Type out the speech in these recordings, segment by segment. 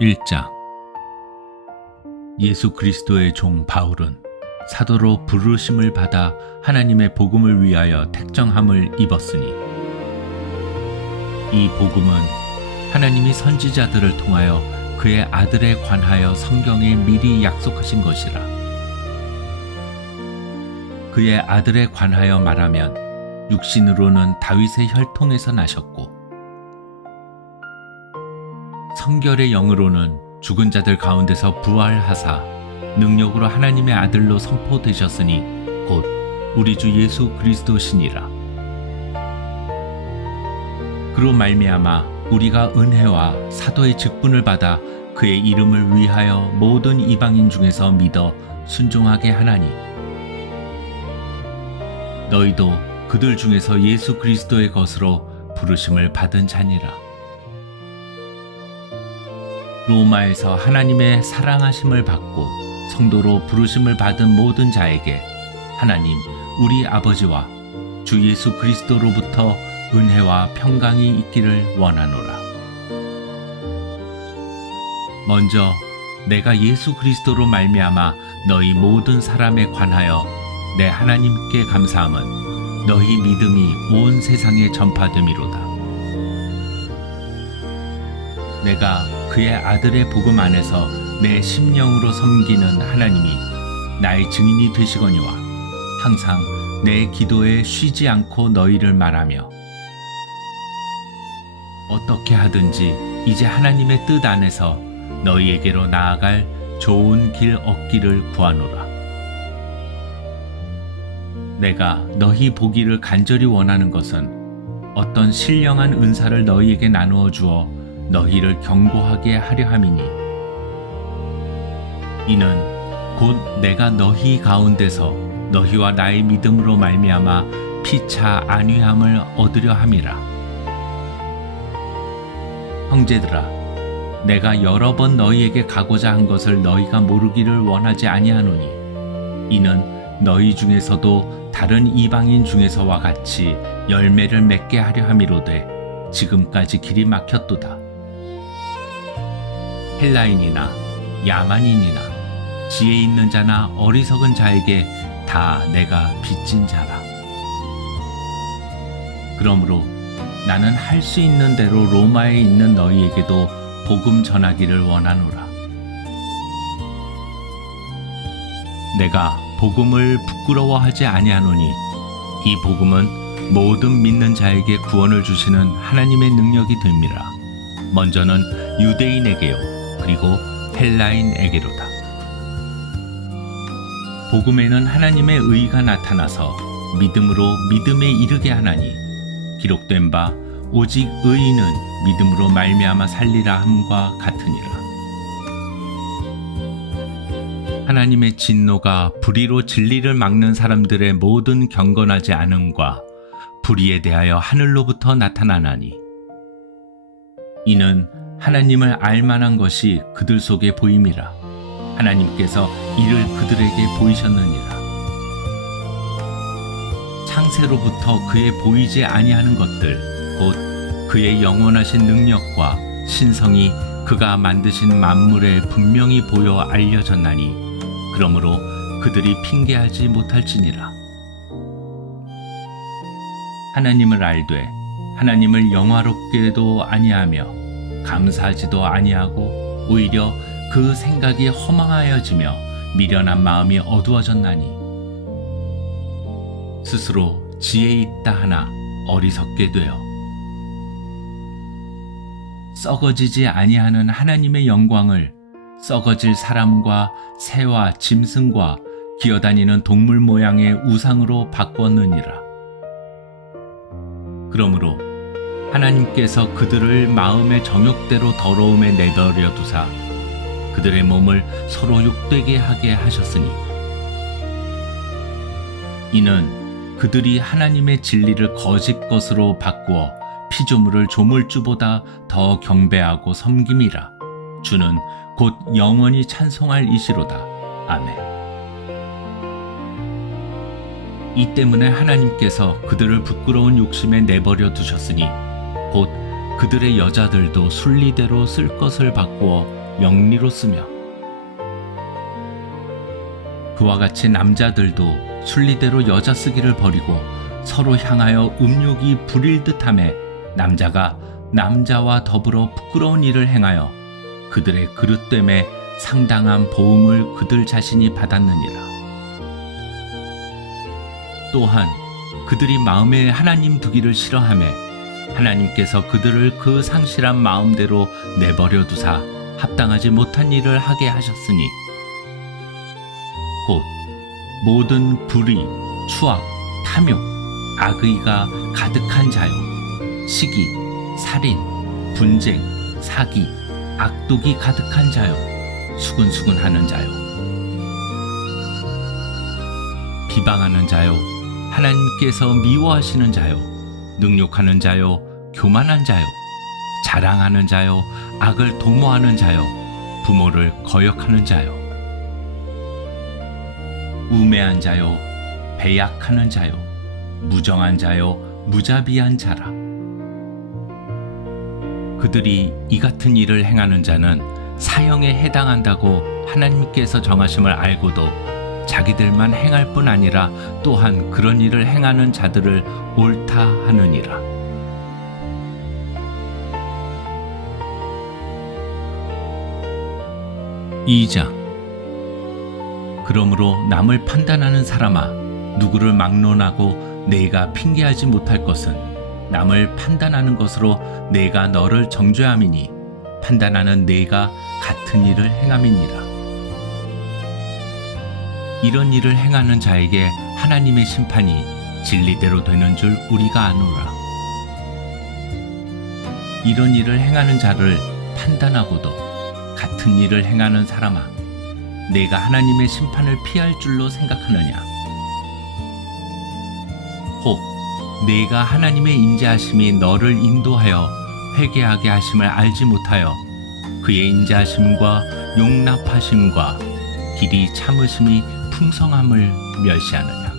1장. 예수 그리스도의 종 바울은 사도로 부르심을 받아 하나님의 복음을 위하여 택정함을 입었으니 이 복음은 하나님이 선지자들을 통하여 그의 아들에 관하여 성경에 미리 약속하신 것이라. 그의 아들에 관하여 말하면 육신으로는 다윗의 혈통에서 나셨고 성결의 영으로는 죽은 자들 가운데서 부활하사 능력으로 하나님의 아들로 선포되셨으니 곧 우리 주 예수 그리스도시니라. 그로 말미암아 우리가 은혜와 사도의 직분을 받아 그의 이름을 위하여 모든 이방인 중에서 믿어 순종하게 하나니 너희도 그들 중에서 예수 그리스도의 것으로 부르심을 받은 자니라. 로마에서 하나님의 사랑하심을 받고 성도로 부르심을 받은 모든 자에게 하나님 우리 아버지와 주 예수 그리스도로부터 은혜와 평강이 있기를 원하노라. 먼저 내가 예수 그리스도로 말미암아 너희 모든 사람에 관하여 내 하나님께 감사함은 너희 믿음이 온 세상에 전파됨이로다. 내가 그의 아들의 복음 안에서 내 심령으로 섬기는 하나님이 나의 증인이 되시거니와 항상 내 기도에 쉬지 않고 너희를 말하며 어떻게 하든지 이제 하나님의 뜻 안에서 너희에게로 나아갈 좋은 길 얻기를 구하노라. 내가 너희 보기를 간절히 원하는 것은 어떤 신령한 은사를 너희에게 나누어 주어 너희를 경고하게 하려 함이니 이는 곧 내가 너희 가운데서 너희와 나의 믿음으로 말미암아 피차 안위함을 얻으려 함이라. 형제들아, 내가 여러 번 너희에게 가고자 한 것을 너희가 모르기를 원하지 아니하노니 이는 너희 중에서도 다른 이방인 중에서와 같이 열매를 맺게 하려 함이로되 지금까지 길이 막혔도다. 헬라인이나 야만인이나 지혜 있는 자나 어리석은 자에게 다 내가 빚진 자라. 그러므로 나는 할 수 있는 대로 로마에 있는 너희에게도 복음 전하기를 원하노라. 내가 복음을 부끄러워하지 아니하노니 이 복음은 모든 믿는 자에게 구원을 주시는 하나님의 능력이 됨이라. 먼저는 유대인에게요 그리고 헬라인에게로다. 복음에는 하나님의 의가 나타나서 믿음으로 믿음에 이르게 하나니 기록된 바 오직 의인은 믿음으로 말미암아 살리라 함과 같으니라. 하나님의 진노가 불의로 진리를 막는 사람들의 모든 경건하지 않음과 불의에 대하여 하늘로부터 나타나나니 이는 하나님을 알만한 것이 그들 속에 보임이라. 하나님께서 이를 그들에게 보이셨느니라. 창세로부터 그의 보이지 아니하는 것들 곧 그의 영원하신 능력과 신성이 그가 만드신 만물에 분명히 보여 알려졌나니 그러므로 그들이 핑계하지 못할지니라. 하나님을 알되 하나님을 영화롭게도 아니하며 감사하지도 아니하고 오히려 그 생각이 허망하여지며 미련한 마음이 어두워졌나니 스스로 지혜 있다 하나 어리석게 되어 썩어지지 아니하는 하나님의 영광을 썩어질 사람과 새와 짐승과 기어다니는 동물 모양의 우상으로 바꾸었느니라. 그러므로 하나님께서 그들을 마음의 정욕대로 더러움에 내버려 두사 그들의 몸을 서로 욕되게 하게 하셨으니 이는 그들이 하나님의 진리를 거짓 것으로 바꾸어 피조물을 조물주보다 더 경배하고 섬김이라. 주는 곧 영원히 찬송할 이시로다. 아멘. 이 때문에 하나님께서 그들을 부끄러운 욕심에 내버려 두셨으니 곧 그들의 여자들도 순리대로 쓸 것을 바꾸어 영리로 쓰며 그와 같이 남자들도 순리대로 여자 쓰기를 버리고 서로 향하여 음욕이 부릴 듯하매 남자가 남자와 더불어 부끄러운 일을 행하여 그들의 그릇됨에 상당한 보응을 그들 자신이 받았느니라. 또한 그들이 마음에 하나님 두기를 싫어하매 하나님께서 그들을 그 상실한 마음대로 내버려 두사 합당하지 못한 일을 하게 하셨으니 곧 모든 불의, 추악, 탐욕, 악의가 가득한 자요, 시기, 살인, 분쟁, 사기, 악독이 가득한 자요, 수근수근하는 자요, 비방하는 자요, 하나님께서 미워하시는 자요, 능욕하는 자요, 교만한 자요, 자랑하는 자요, 악을 도모하는 자요, 부모를 거역하는 자요, 우매한 자요, 배약하는 자요, 무정한 자요, 무자비한 자라. 그들이 이 같은 일을 행하는 자는 사형에 해당한다고 하나님께서 정하심을 알고도 자기들만 행할 뿐 아니라 또한 그런 일을 행하는 자들을 옳다 하느니라. (2장) 그러므로 남을 판단하는 사람아, 누구를 막론하고 내가 핑계하지 못할 것은 남을 판단하는 것으로 내가 너를 정죄함이니 판단하는 내가 같은 일을 행함이니라. 이런 일을 행하는 자에게 하나님의 심판이 진리대로 되는 줄 우리가 아노라. 이런 일을 행하는 자를 판단하고도 같은 일을 행하는 사람아, 내가 하나님의 심판을 피할 줄로 생각하느냐? 혹 내가 하나님의 인자하심이 너를 인도하여 회개하게 하심을 알지 못하여 그의 인자하심과 용납하심과 길이 참으심이 풍성함을 멸시하느냐?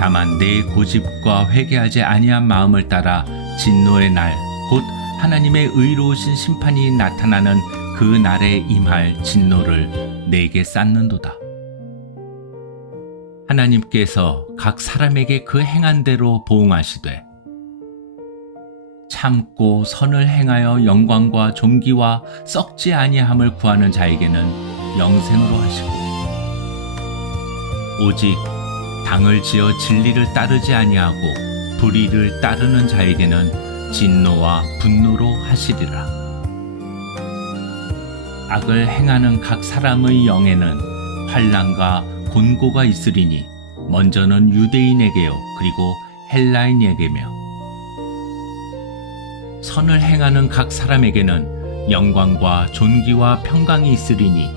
다만 내 고집과 회개하지 아니한 마음을 따라 진노의 날, 곧 하나님의 의로우신 심판이 나타나는 그 날에 임할 진노를 내게 쌓는도다. 하나님께서 각 사람에게 그 행한 대로 보응하시되 참고 선을 행하여 영광과 존귀와 썩지 아니함을 구하는 자에게는 영생으로 하시고 오직 당을 지어 진리를 따르지 아니하고 불의를 따르는 자에게는 진노와 분노로 하시리라. 악을 행하는 각 사람의 영에는 환난과 곤고가 있으리니 먼저는 유대인에게요 그리고 헬라인에게며 선을 행하는 각 사람에게는 영광과 존귀와 평강이 있으리니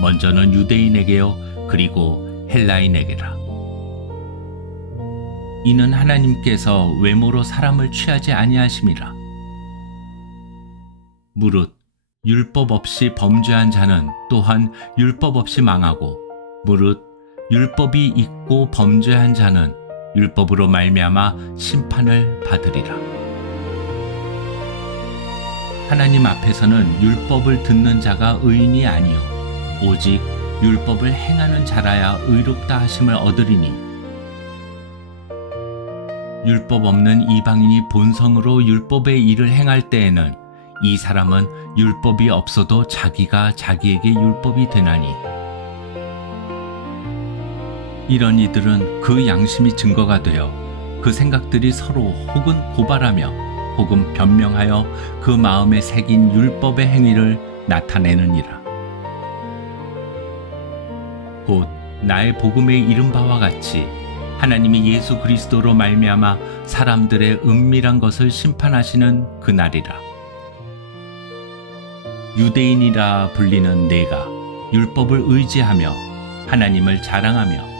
먼저는 유대인에게요 그리고 헬라인에게라. 이는 하나님께서 외모로 사람을 취하지 아니하심이라. 무릇 율법 없이 범죄한 자는 또한 율법 없이 망하고 무릇 율법이 있고 범죄한 자는 율법으로 말미암아 심판을 받으리라. 하나님 앞에서는 율법을 듣는 자가 의인이 아니요 오직 율법을 행하는 자라야 의롭다 하심을 얻으리니 율법 없는 이방인이 본성으로 율법의 일을 행할 때에는 이 사람은 율법이 없어도 자기가 자기에게 율법이 되나니 이런 이들은 그 양심이 증거가 되어 그 생각들이 서로 혹은 고발하며 혹은 변명하여 그 마음에 새긴 율법의 행위를 나타내느니라. 곧 나의 복음에 이른 바와 같이 하나님이 예수 그리스도로 말미암아 사람들의 은밀한 것을 심판하시는 그날이라. 유대인이라 불리는 내가 율법을 의지하며 하나님을 자랑하며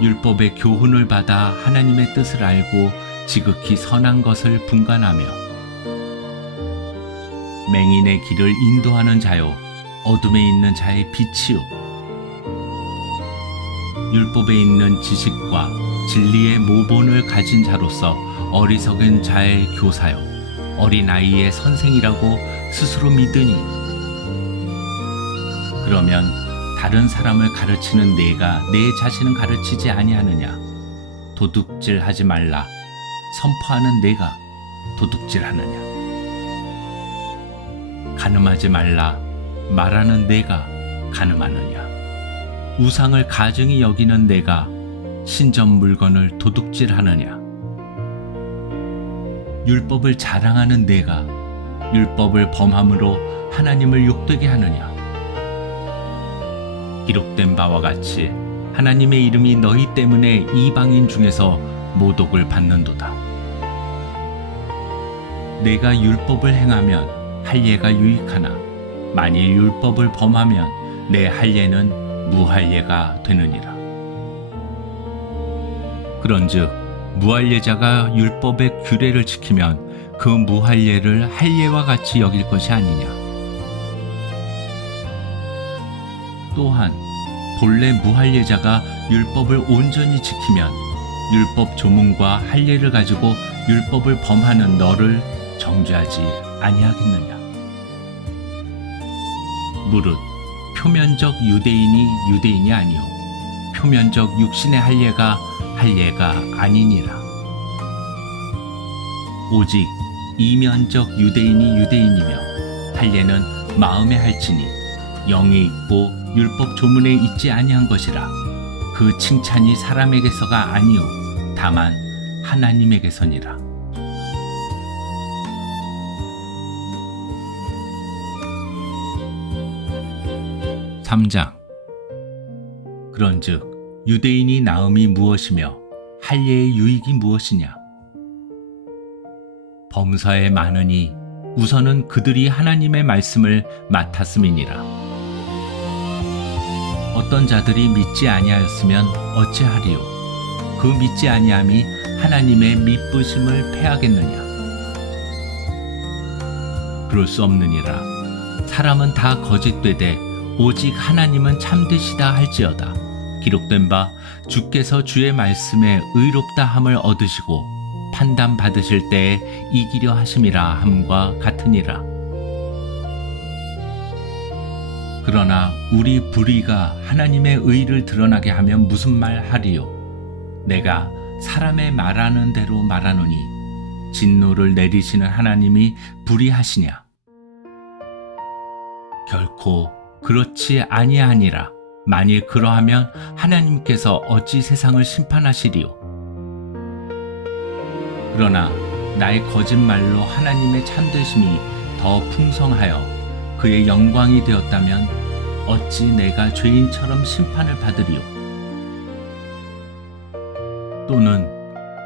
율법의 교훈을 받아 하나님의 뜻을 알고 지극히 선한 것을 분간하며 맹인의 길을 인도하는 자요 어둠에 있는 자의 빛이요 율법에 있는 지식과 진리의 모본을 가진 자로서 어리석은 자의 교사요 어린아이의 선생이라고 스스로 믿으니 그러면 다른 사람을 가르치는 내가 내 자신은 가르치지 아니하느냐? 도둑질하지 말라 선포하는 내가 도둑질하느냐? 간음하지 말라 말하는 내가 간음하느냐? 우상을 가증히 여기는 내가 신전 물건을 도둑질하느냐? 율법을 자랑하는 내가 율법을 범함으로 하나님을 욕되게 하느냐? 기록된 바와 같이 하나님의 이름이 너희 때문에 이방인 중에서 모독을 받는도다. 내가 율법을 행하면 할례가 유익하나 만일 율법을 범하면 내 할례는 무할례가 되느니라. 그런즉 무할례자가 율법의 규례를 지키면 그 무할례를 할례와 같이 여길 것이 아니냐. 또한 본래 무할례자가 율법을 온전히 지키면 율법 조문과 할례를 가지고 율법을 범하는 너를 정죄하지 아니하겠느냐. 무릇 표면적 유대인이 유대인이 아니요 표면적 육신의 할례가 아니니라. 오직 이면적 유대인이 유대인이며 할례는 마음에 할지니 영에 있고 율법 조문에 있지 아니한 것이라. 그 칭찬이 사람에게서가 아니요 다만 하나님에게서니라. (3장) 그런즉 유대인이 나음이 무엇이며 할례의 유익이 무엇이냐? 범사에 많으니 우선은 그들이 하나님의 말씀을 맡았음이니라. 어떤 자들이 믿지 아니하였으면 어찌하리요? 그 믿지 아니함이 하나님의 미쁘심을 패하겠느냐? 그럴 수 없느니라. 사람은 다 거짓되되 오직 하나님은 참되시다 할지어다. 기록된 바 주께서 주의 말씀에 의롭다 함을 얻으시고 판단 받으실 때에 이기려 하심이라 함과 같으니라. 그러나 우리 불의가 하나님의 의를 드러나게 하면 무슨 말 하리요? 내가 사람의 말하는 대로 말하노니 진노를 내리시는 하나님이 불의하시냐? 결코 그렇지 아니하니라. 만일 그러하면 하나님께서 어찌 세상을 심판하시리요? 그러나 나의 거짓말로 하나님의 참되심이 더 풍성하여 그의 영광이 되었다면 어찌 내가 죄인처럼 심판을 받으리요? 또는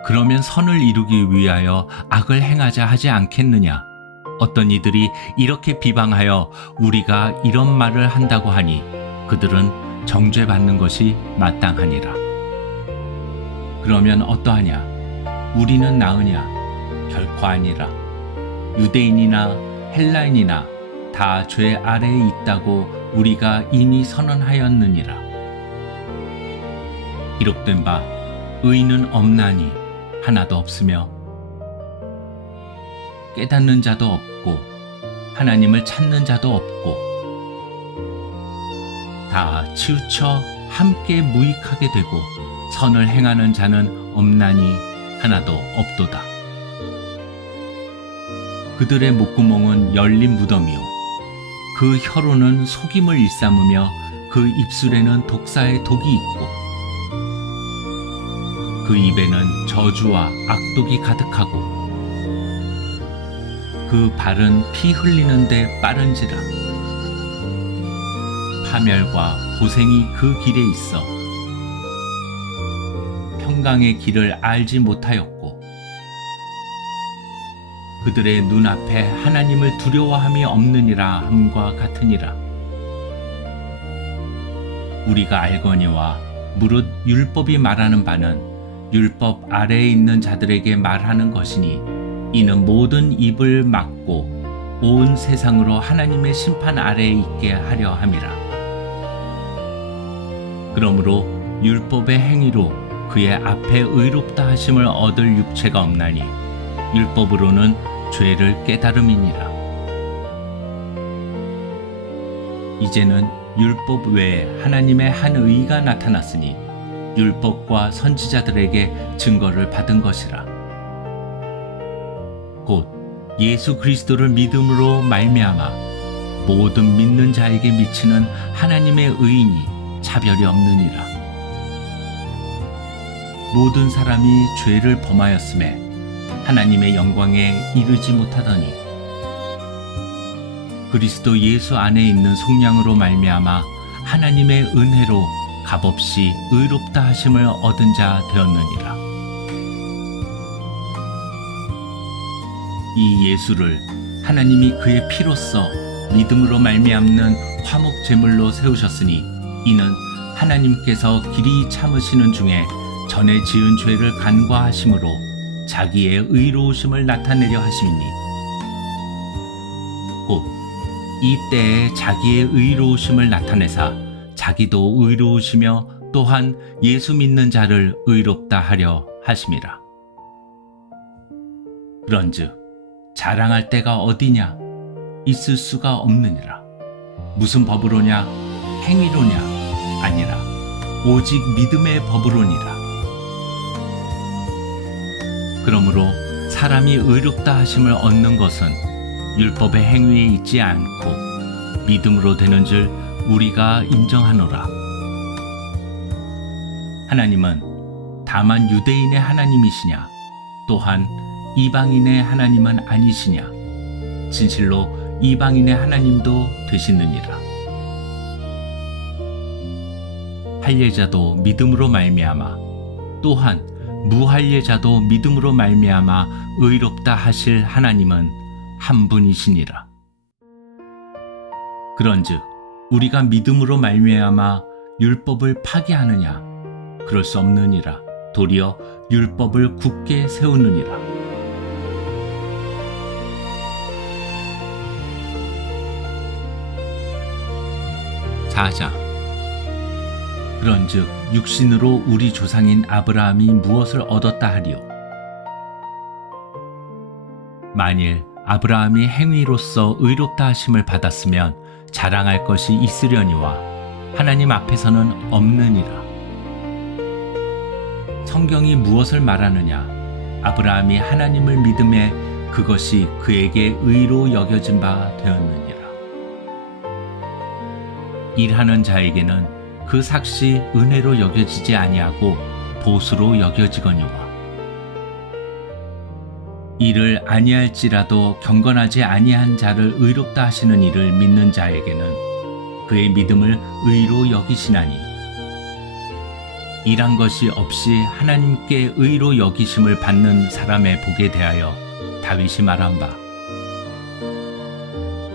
그러면 선을 이루기 위하여 악을 행하자 하지 않겠느냐? 어떤 이들이 이렇게 비방하여 우리가 이런 말을 한다고 하니 그들은 정죄받는 것이 마땅하니라. 그러면 어떠하냐? 우리는 나으냐? 결코 아니라. 유대인이나 헬라인이나 다 죄 아래에 있다고 우리가 이미 선언하였느니라. 기록된 바 의인은 없나니 하나도 없으며 깨닫는 자도 없고 하나님을 찾는 자도 없고 다 치우쳐 함께 무익하게 되고 선을 행하는 자는 없나니 하나도 없도다. 그들의 목구멍은 열린 무덤이요 그 혀로는 속임을 일삼으며 그 입술에는 독사의 독이 있고 그 입에는 저주와 악독이 가득하고 그 발은 피 흘리는데 빠른지라. 파멸과 고생이 그 길에 있어 평강의 길을 알지 못하였고 그들의 눈앞에 하나님을 두려워함이 없느니라 함과 같으니라. 우리가 알거니와 무릇 율법이 말하는 바는 율법 아래에 있는 자들에게 말하는 것이니 이는 모든 입을 막고 온 세상으로 하나님의 심판 아래에 있게 하려 함이라. 그러므로 율법의 행위로 그의 앞에 의롭다 하심을 얻을 육체가 없나니 율법으로는 죄를 깨달음이니라. 이제는 율법 외에 하나님의 한 의가 나타났으니 율법과 선지자들에게 증거를 받은 것이라. 곧 예수 그리스도를 믿음으로 말미암아 모든 믿는 자에게 미치는 하나님의 의인이 차별이 없느니라. 모든 사람이 죄를 범하였음에 하나님의 영광에 이르지 못하더니 그리스도 예수 안에 있는 속량으로 말미암아 하나님의 은혜로 값없이 의롭다 하심을 얻은 자 되었느니라. 이 예수를 하나님이 그의 피로써 믿음으로 말미암는 화목 제물로 세우셨으니 이는 하나님께서 길이 참으시는 중에 전에 지은 죄를 간과하심으로 자기의 의로우심을 나타내려 하심이니 곧 이 때에 자기의 의로우심을 나타내사 자기도 의로우시며 또한 예수 믿는 자를 의롭다 하려 하심이라. 그런즉 자랑할 때가 어디냐? 있을 수가 없느니라. 무슨 법으로냐? 행위로냐? 아니라 오직 믿음의 법으로니라. 그러므로 사람이 의롭다 하심을 얻는 것은 율법의 행위에 있지 않고 믿음으로 되는 줄 우리가 인정하노라. 하나님은 다만 유대인의 하나님이시냐? 또한 이방인의 하나님은 아니시냐? 진실로 이방인의 하나님도 되시느니라. 할례자도 믿음으로 말미암아 또한 무할례자도 믿음으로 말미암아 의롭다 하실 하나님은 한 분이시니라. 그런즉 우리가 믿음으로 말미암아 율법을 파기하느냐? 그럴 수 없느니라. 도리어 율법을 굳게 세우느니라. 사장. 그런즉 육신으로 우리 조상인 아브라함이 무엇을 얻었다 하리요? 만일 아브라함이 행위로서 의롭다 하심을 받았으면 자랑할 것이 있으려니와 하나님 앞에서는 없느니라. 성경이 무엇을 말하느냐? 아브라함이 하나님을 믿음에 그것이 그에게 의로 여겨진 바 되었느니라. 일하는 자에게는 그 삭시 은혜로 여겨지지 아니하고 보수로 여겨지거니와 이를 아니할지라도 경건하지 아니한 자를 의롭다 하시는 이를 믿는 자에게는 그의 믿음을 의로 여기시나니 일한 것이 없이 하나님께 의로 여기심을 받는 사람의 복에 대하여 다윗이 말한 바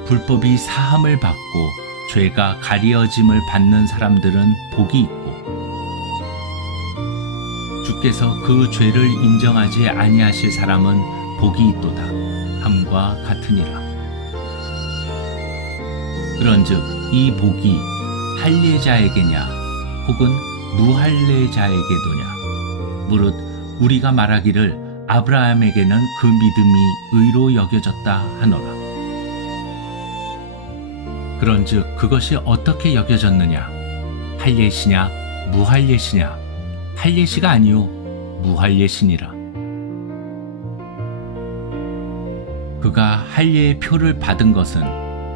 불법이 사함을 받고 죄가 가리어짐을 받는 사람들은 복이 있고 주께서 그 죄를 인정하지 아니하실 사람은 복이 있도다 함과 같으니라. 그런즉 이 복이 할례자에게냐 혹은 무할례자에게도냐? 무릇 우리가 말하기를 아브라함에게는 그 믿음이 의로 여겨졌다 하노라. 그런즉 그것이 어떻게 여겨졌느냐? 할례시냐 무할례시냐? 할례시가 아니요 무할례시니라. 그가 할례의 표를 받은 것은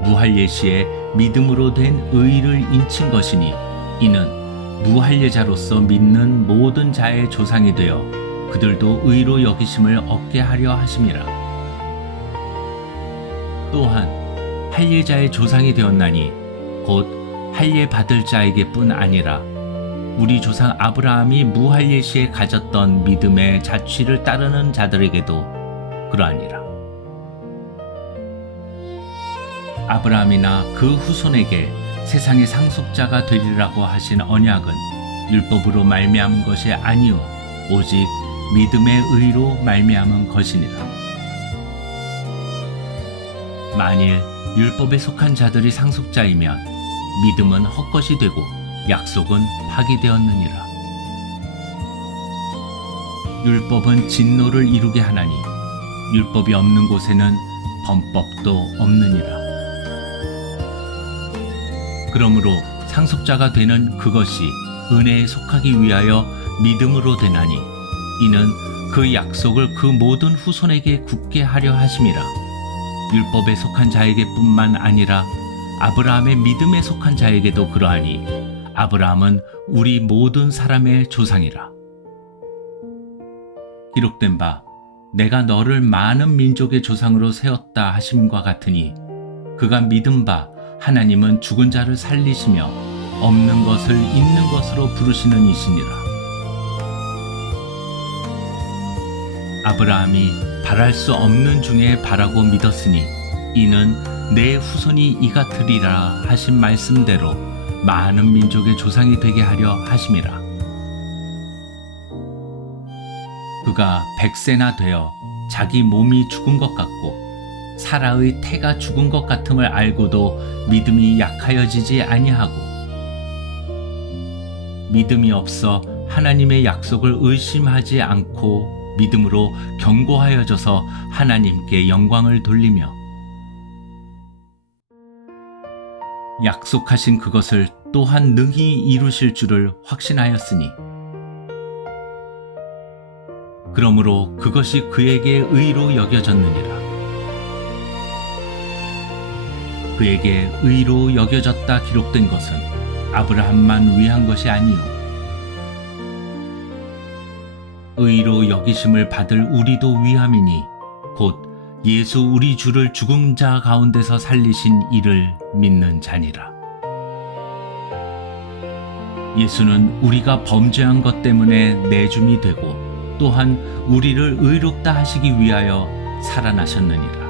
무할례시에 믿음으로 된 의를 인친 것이니 이는 무할례자로서 믿는 모든 자의 조상이 되어 그들도 의로 여기심을 얻게 하려 하심이라. 또한 할례자의 조상이 되었나니 곧 할례 받을 자에게뿐 아니라 우리 조상 아브라함이 무할례시에 가졌던 믿음의 자취를 따르는 자들에게도 그러하니라. 아브라함이나 그 후손에게 세상의 상속자가 되리라고 하신 언약은 율법으로 말미암은 것이 아니요 오직 믿음의 의로 말미암은 것이니라. 만일 율법에 속한 자들이 상속자이면 믿음은 헛것이 되고 약속은 파기되었느니라. 율법은 진노를 이루게 하나니 율법이 없는 곳에는 범법도 없느니라. 그러므로 상속자가 되는 그것이 은혜에 속하기 위하여 믿음으로 되나니 이는 그 약속을 그 모든 후손에게 굳게 하려 하심이라. 율법에 속한 자에게뿐만 아니라 아브라함의 믿음에 속한 자에게도 그러하니 아브라함은 우리 모든 사람의 조상이라. 기록된 바 내가 너를 많은 민족의 조상으로 세웠다 하심과 같으니 그가 믿은 바 하나님은 죽은 자를 살리시며 없는 것을 있는 것으로 부르시는 이시니라. 아브라함이 바랄 수 없는 중에 바라고 믿었으니 이는 내 후손이 이같으리라 하신 말씀대로 많은 민족의 조상이 되게 하려 하심이라. 그가 100세나 되어 자기 몸이 죽은 것 같고 사라의 태가 죽은 것 같음을 알고도 믿음이 약하여지지 아니하고 믿음이 없어 하나님의 약속을 의심하지 않고 믿음으로 견고하여져서 하나님께 영광을 돌리며 약속하신 그것을 또한 능히 이루실 줄을 확신하였으니 그러므로 그것이 그에게 의로 여겨졌느니라. 그에게 의로 여겨졌다 기록된 것은 아브라함만 위한 것이 아니요 의로 여기심을 받을 우리도 위함이니 곧 예수 우리 주를 죽은 자 가운데서 살리신 이를 믿는 자니라. 예수는 우리가 범죄한 것 때문에 내줌이 되고 또한 우리를 의롭다 하시기 위하여 살아나셨느니라.